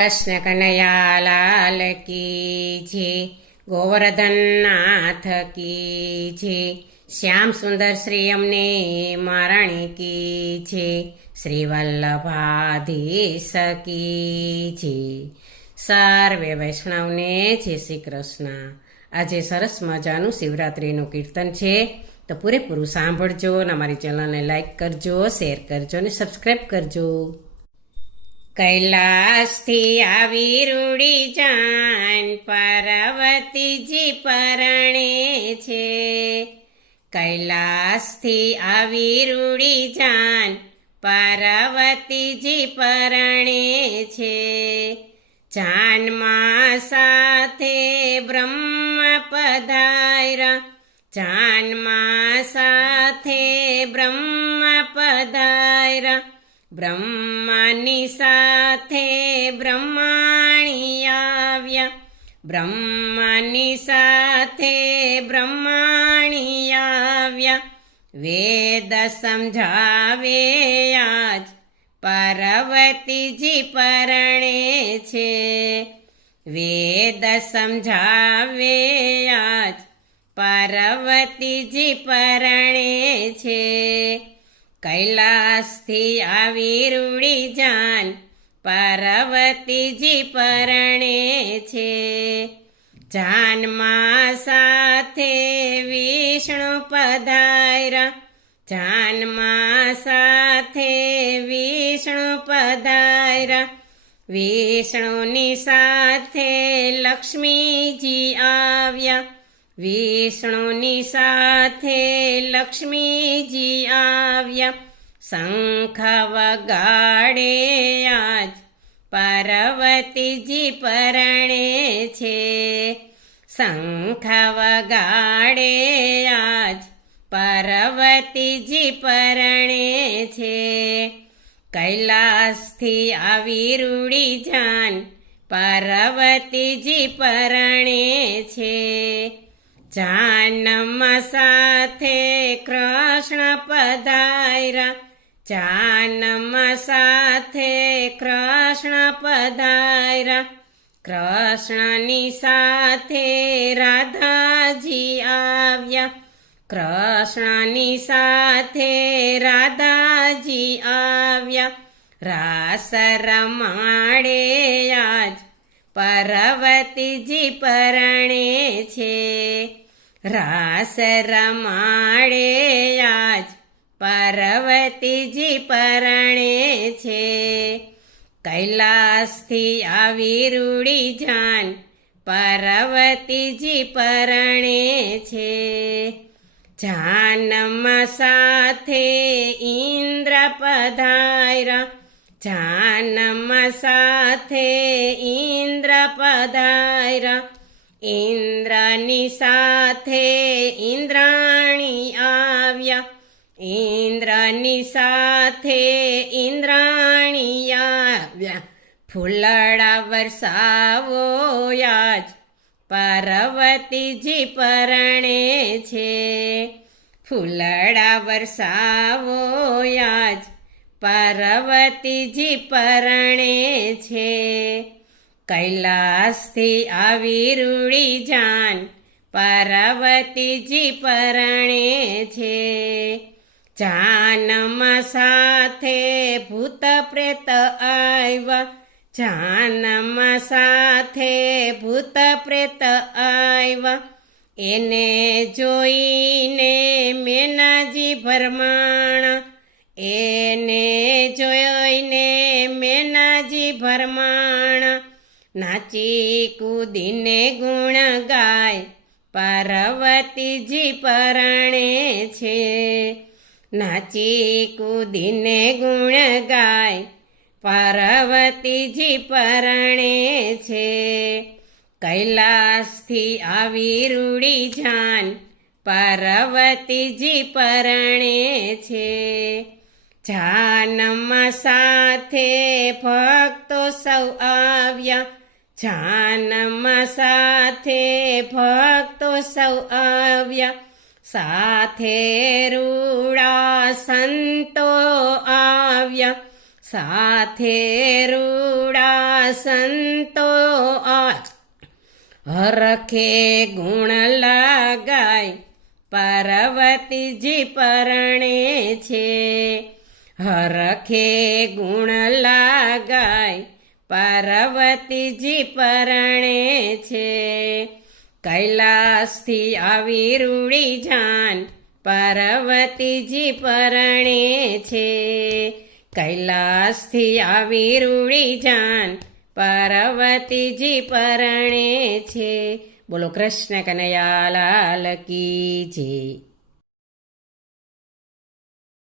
કૃષ્ણ કનૈયા લાલ કી છે, ગોવર્ધન નાથ કી છે, શ્યામ સુંદર શ્રી અમને મહારાણી કી છે, શ્રી વલ્લભાધીશ કી છે. સર્વે વૈષ્ણવને જય શ્રી કૃષ્ણ. આજે સરસ મજાનું શિવરાત્રિનું કીર્તન છે, તો પૂરેપૂરું સાંભળજો અને અમારી ચેનલને લાઈક કરજો, શેર કરજો અને સબસ્ક્રાઈબ કરજો. કૈલાસથી આવી રૂડી જાન પાર્વતીજી પરણે છે. કૈલાસથી આવી રૂડી જાન પાર્વતીજી પરણે છે. જાનમાં સાથે બ્રહ્મ પધાર્યા, જાનમાં સાથે બ્રહ્મ પધાર્યા, બ્રહ્માની સાથે બ્રહ્માણી આવ્યા, બ્રહ્માની સાથે બ્રહ્માણી આવ્યા. વેદ સમજાવે આજ પાર્વતીજી પરણે છે. વેદ સમજાવે આજ પાર્વતીજી પરણે છે. કૈલાસથી આવી રૂડી જાન પાર્વતીજી પરણે છે. જાનમાં સાથે વિષ્ણુ પધાર્યા, જાનમાં સાથે વિષ્ણુ પધાર્યા, વિષ્ણુની સાથે લક્ષ્મીજી આવ્યા, વિષ્ણુની સાથે લક્ષ્મીજી આવ્યા. શંખ વગાડે આજ પાર્વતીજી પરણે છે. શંખ વગાડે આજ પાર્વતીજી પરણે છે. કૈલાસથી આવી રૂડી જાન પાર્વતીજી પરણે છે. જાનમાં સાથે કૃષ્ણ પધાર્યા, જાનમાં સાથે કૃષ્ણ પધાર્યા, કૃષ્ણની સાથે રાધાજી આવ્યા, કૃષ્ણની સાથે રાધાજી આવ્યા. રાસ રમાડે આજ પાર્વતીજી પરણે છે. રાસ રમાડે આજ પાર્વતીજી પરણે છે. કૈલાસથી આવી રૂડી જાન પાર્વતીજી પરણે છે. જાનમાં સાથે ઇન્દ્ર પધાર્યા, જાનમાં સાથે ઇન્દ્ર પધાર્યા, ઇન્દ્રની સાથે ઇન્દ્રાણી આવ્યા, ઇન્દ્રની સાથે ઇન્દ્રાણી આવ્યા. ફૂલડા વરસાવો આજ પાર્વતીજી પરણે છે. ફૂલડા વરસાવો આજ પાર્વતીજી પરણે છે. કૈલાસથી આવી રૂડી જાન પાર્વતીજી પરણે છે. જાનમાં સાથે ભૂત પ્રેત આવ્યા, જાનમાં સાથે ભૂત પ્રેત આવ્યા. એને જોઈને મેનાજી ભરમાણા, એને જોઈને મેનાજી ભરમાણા. નાચી કૂદીને ગુણ ગાય પાર્વતીજી પરણે છે. નાચી કૂદીને ગુણ ગાય પાર્વતીજી પરણે છે. કૈલાસથી આવી રૂડી જાન પાર્વતીજી પરણે છે. જાનમાં સાથે ભક્તો સૌ આવ્યા, જાનમાં સાથે ભક્તો સૌ આવ્યા, સાથે રૂડા સંતો આવ્યા, સાથે રૂડા સંતો આજ હરખે ગુણ લગાય પાર્વતીજી પરણે છે. હરખે ગુણ લગાય પાર્વતીજી પરણે છે. કૈલાસથી આવી રૂડી જાન પાર્વતીજી પરણે છે. કૈલાસથી આવી રૂડી જાન પાર્વતીજી પરણે છે. બોલો કૃષ્ણ કનૈયા લાલ કી જય.